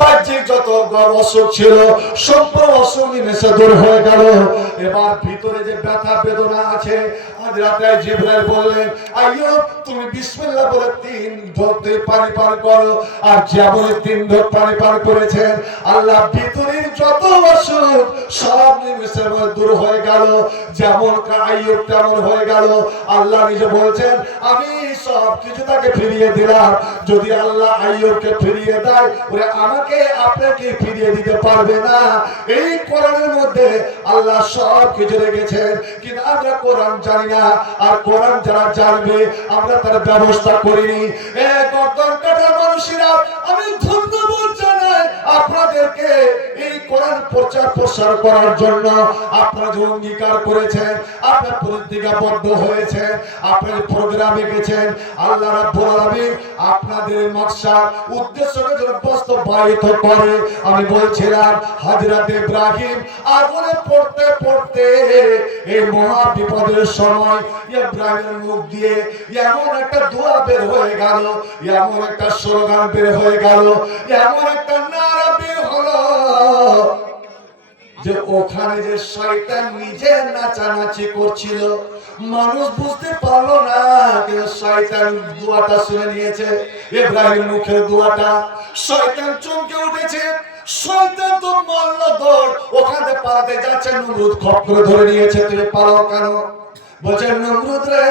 বাহ্যিক যত অসুখ ছিল সম্পূর্ণ অসুখ নিমেষে দূর হয়ে গেল। এবার ভিতরে যে ব্যথা বেদনা আছে, আজ রাতে জিবরাইল বললেন, আইয়ুব তুমি বিসমিল্লাহ বলে 3 ঢোক পানি পান করো। আর যেমন 3 ঢোক পানি পান করেছেন, আল্লাহ ভিতরের যত অসুখ সব নিমেষে দূর হয়ে গেল। যেমন আইয়ুব তেমন হয়ে গেল। আল্লাহ নিজে বলছেন, আমি সব কিছু তাকে ফিরিয়ে দিলাম। যদি আল্লাহ আইয়ুবকে ফিরিয়ে দেয়, ওরে আমাকে আপনাকে ফিরিয়ে দিতে পারবে না। এই কোরআনের মধ্যে আল্লাহ সব কিছু রেখেছেন, কিন্তু আমরা কোরআন জানি না। আর কোরআন যারা জানবে আমরা তার ব্যবস্থা করিনি। গর্দন কাটা মানুষেরা, আমি ধন্যবাদ জানাই আপনাদেরকে। এই কোরআন প্রচার প্রসার করার জন্য আপনারা যে অঙ্গীকার করেছেন, আপনার প্রতিজ্ঞাবদ্ধ হয়েছেন, আপনার প্রোগ্রামে গেছেন, আল্লাহ রাব্বুল আলামিন আপনাদের মাকসাদ উদ্দেশ্যকে যেন বাস্তবায়িত করে। আমি বলছিলাম হযরত ইব্রাহিম আগুনে পড়তে পড়তে এই মহা বিপদের সময় ইব্রাহিমের মুখ দিয়ে এমন একটা দোয়া বের হয়ে গেল, এমন একটা স্লোগান বের হয়ে গেল, এমন একটা নারা বের হলো যে ওখানে যে শয়তান নিজে নাচানাচি করছিল, মানুষ বুঝতে পারলো না যে শয়তান দোয়াটা শুনে নিয়েছে, ইব্রাহিম মুখের দোয়াটা। শয়তান চমকে উঠেছে, শয়তান তো মারল দৌড়, ওখানে পালাতে যাচ্ছে, নমরুদ খপ করে ধরে নিয়েছে। তুমি পালাও কেন? বলছে, নমরুদ রে,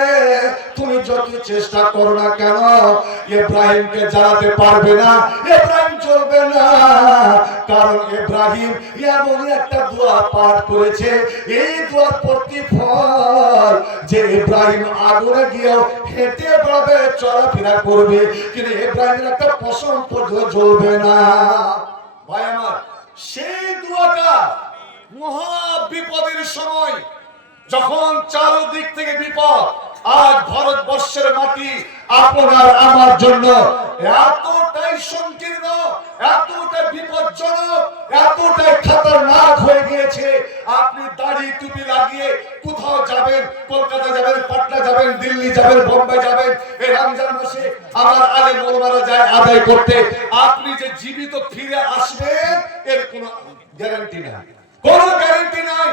তুমি যত চেষ্টা করো না কেন ইব্রাহিমকে জ্বালাতে পারবে না, ইব্রাহিম চলবে না। কারণ ইব্রাহিম এমন একটা দোয়া পাঠ করেছে, এই দোয়ার প্রতিফল যে ইব্রাহিম আগুনে গিয়েও হেঁটে বেড়াবে, চলাফেরা করবে, কিন্তু ইব্রাহিমের একটা পশম পর্যন্ত জ্বলবে না। ভাই আমার, সেই দোয়াটা মহা বিপদের সময়, যখন চারদিক থেকে বিপদ, আজ ভারতবর্ষের মাটি আপনার আমার জন্য এতটাই সংকীর্ণ, এতটাই বিপজ্জনক, এতটাই খতরনাক হয়ে গিয়েছে। আপনি দাড়ি টুপি লাগিয়ে কোথাও যাবেন, কলকাতা যাবেন, পাটনা যাবেন, দিল্লি যাবেন, বোম্বাই যাবেন, এই রমজান মাসে আমার আলেম ওলামারা যায় আদায় করতে, আপনি যে জীবিত ফিরে আসবেন এর কোনো গ্যারান্টি নাই, কোনো গ্যারান্টি নাই।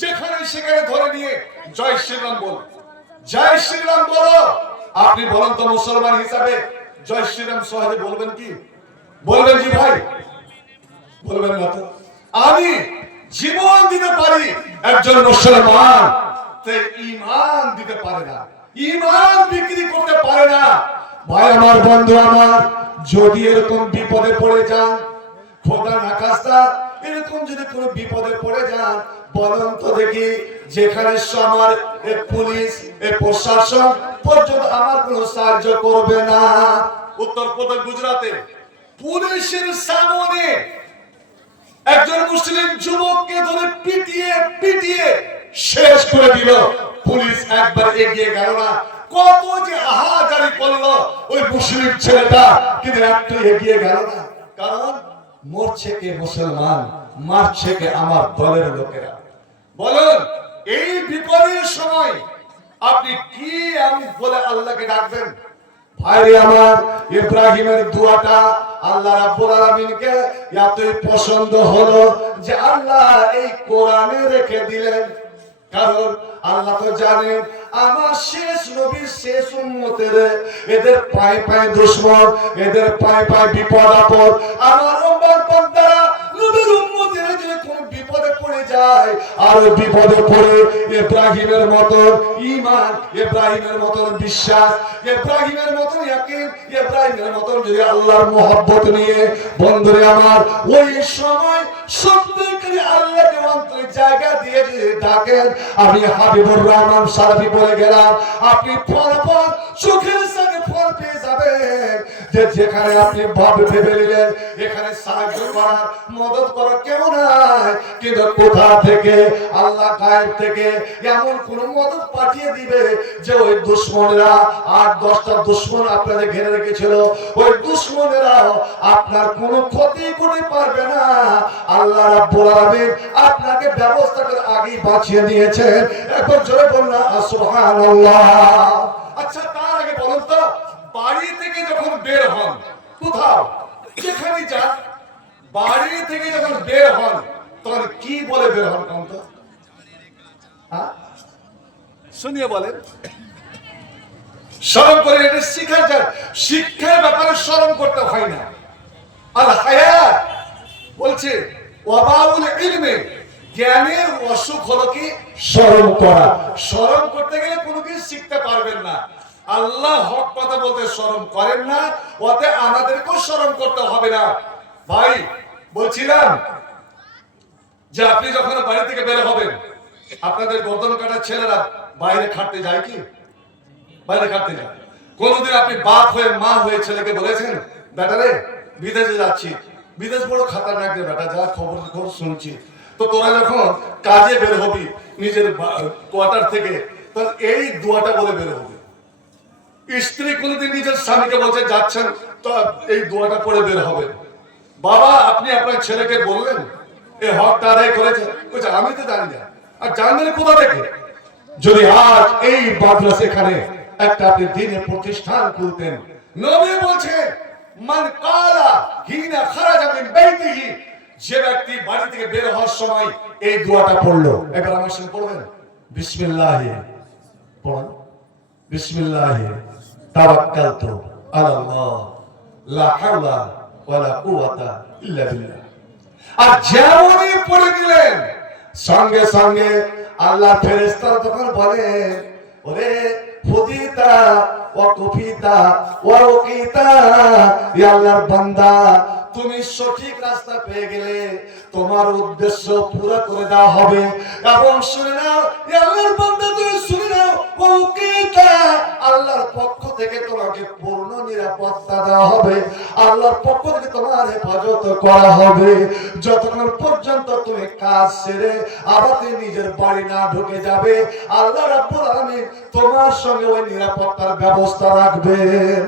যেখানে সেখানে ধরে নিয়ে জয় শ্রীরাম বল, জয় শ্রীরাম বলো। আপনি বলেন তো মুসলমান হিসাবে জয় শ্রীরাম সহজে বলবেন কি? বলবেন জি ভাই? বলবেন না তো। আমি জীবন দিতে পারি, একজন মুসলমান তে ঈমান দিতে পারে না, ঈমান বিক্রি করতে পারে না। ভাই আমার, বন্ধু আমার, যদি এরকম বিপদে পড়ে যান, খোদা না খাস্তা এরকম যদি কোনো বিপদে পড়ে যান, বলেন তো দেখি, যেখানে আমার পুলিশ, প্রশাসন পর্যন্ত আমার কোনো সাহায্য করবে না। উত্তরপ্রদেশ, গুজরাটে পুলিশের সামনে একজন মুসলিম যুবককে ধরে পিটিয়ে পিটিয়ে শেষ করে দিল। পুলিশ একবার এগিয়ে গেল না, কত যে আহাজারি করলো ওই মুসলিম ছেলেটা, কিন্তু একটু এগিয়ে গেল না। কারণ মরছে কে? মুসলমান। মারছে কে? আমার দলের লোকেরা। বলুন, এই বিপদের সময় আপনি কি এমন বলে আল্লাহকে ডাকবেন? ভাই আমার, ইব্রাহিমের দোয়াটা আল্লাহ রাব্বুল আলামিনকে এতই পছন্দ হলো যে আল্লাহ এই কোরআনে রেখে দিলেন। কারণ আল্লাহ তো জানেন আমার শেষ নবীর শেষ উম্মতের এদের পায়ে পায়ে দুশমন, এদের পায়ে পায়ে বিপদ আপদ। আমার উম্মত বান্দারা নবীর উম্মতের যদি কোন বিপদে পড়ে যায়, আর বিপদে পড়ে ইব্রাহিমের মতন ঈমান, ইব্রাহিমের মতন বিশ্বাস, ইব্রাহিমের মতন ইয়াকিন, ইব্রাহিমের মতন যদি আল্লাহর মহব্বত নিয়ে, বন্ধুরে আমার, ওই সময় সত্যিকারী আল্লাহকে অন্তরের জায়গা দিয়ে যদি ডাকেন, আমি হাবিবুর রহমান সারাফি বলে গেলাম, আপনি ফলাফল চোখের সামনে ফল পেয়ে যাবেন। যে যেখানে আপনি ভেবে নিলেন এখানে সাহায্য করার, মদত করার কেউ নাই, কিন্তু কোথা থেকে আল্লাহ গায়েব থেকে এমন কোন মদত পাঠিয়ে দিবে যে ওই দুশমনেরা, 8-10টা দুশমন আপনাদের ঘিরে রেখেছিল, ওই দুশমনেরা আপনার কোনো ক্ষতি করতে পারবে না। আল্লাহ রাব্বুল আলামিন আপনাকে ব্যবস্থা করে আগেই বাঁচিয়ে দিয়েছেন। একবার জোরে বলুন সুবহানাল্লাহ। আচ্ছা, তার আগে বলুন তো, বাড়ি থেকে যখন বের হন, কোথাও যেখানে যান, থেকে যখন বের হন তখন কি বলে বের হন কোন তো? হ্যাঁ, শুনিয়ে বলেন। শরম করে, এটা শিক্ষা যায়। শিক্ষার ব্যাপারে শরম করতে হয় না। আল হায়া বলছে ওয়াবাউল ইলমে, জ্ঞানের অসুখ হলো কি শরম করা। শরম করতে গেলে কোনো কিছু শিখতে পারবেন না। আল্লাহ হক কথা বলতে শরম করেন না, ওতে আমাদেরকেও শরম করতে হবে না। ভাই বলছিলাম যে আপনি যখন বাড়ি থেকে বের হবেন, আপনাদের গর্দন কাটা ছেলেরা বাইরে খাটতে যায় কি? বাইরে খাটতে যায়। কোনদিন আপনি বাপ হয়ে মা হয়ে ছেলেকে বলেছেন বেটা রে বিদেশে যাচ্ছি, বিদেশ বড় খাতারনাক রে বেটা, যা খবর শুনছি। তো তোরা যখন কাজে বের হবি নিজের কোয়ার্টার থেকে, তাহলে এই দোয়াটা বলে বের হবি। স্ত্রী কোনদিন নিজের স্বামীকে বলছে যাচ্ছেন, তো এই দোয়াটা পড়ে বের হবে। বাবা আপনি আপনার ছেলেকে বললেন এই হকটা আদায় করেছে, বলছে আমি তো জানি না। আর জানবেন কোথা থেকে? যদি আজ এই মাদ্রাসা এখানে একটা আপনি দ্বীনের প্রতিষ্ঠান খুলতেন, নবী বলছেন মান কালা হিনা খারাজা মিন বাইতিহি, যে ব্যক্তি বাড়ি থেকে বের হওয়ার সময় এই দোয়াটা পড়লো, এবার আমার সঙ্গে পড়বেন বিসমিল্লাহ, পড়ুন বিসমিল্লাহ তাওয়াক্কালতু আলাল্লাহ লা হাওলা ওয়ালা কুওয়াতা ইল্লা বিল্লাহ। আর যেমনই পড়ে দিলেন সঙ্গে সঙ্গে আল্লাহ ফেরেশতারা তখন বলে ওরে ফুদিতা ওয়া কুফিতা ওয়া উকিতা, ইয়া আল্লাহর বান্দা তুমি সঠিক রাস্তা পেয়ে গেলে তোমার উদ্দেশ্য পুরো করে দেওয়া হবে। এবং শুনে নাও ইয়া আল্লাহর বান্দা তুমি শুনে নাও ওয়া উকিতা, আল্লাহর পক্ষ থেকে তোমাকে পূর্ণ নিরাপত্তা দেওয়া হবে, আল্লাহর পক্ষ থেকে তোমার হেফাজত করা হবে। যতক্ষণ পর্যন্ত তুমি কাজ সেরে আবার তুমি নিজের বাড়ি না ঢুকে যাবে, আল্লাহ রাব্বুল আলামিন তোমার সঙ্গে ওই নিরাপত্তার ব্যবস্থা রাখবেন।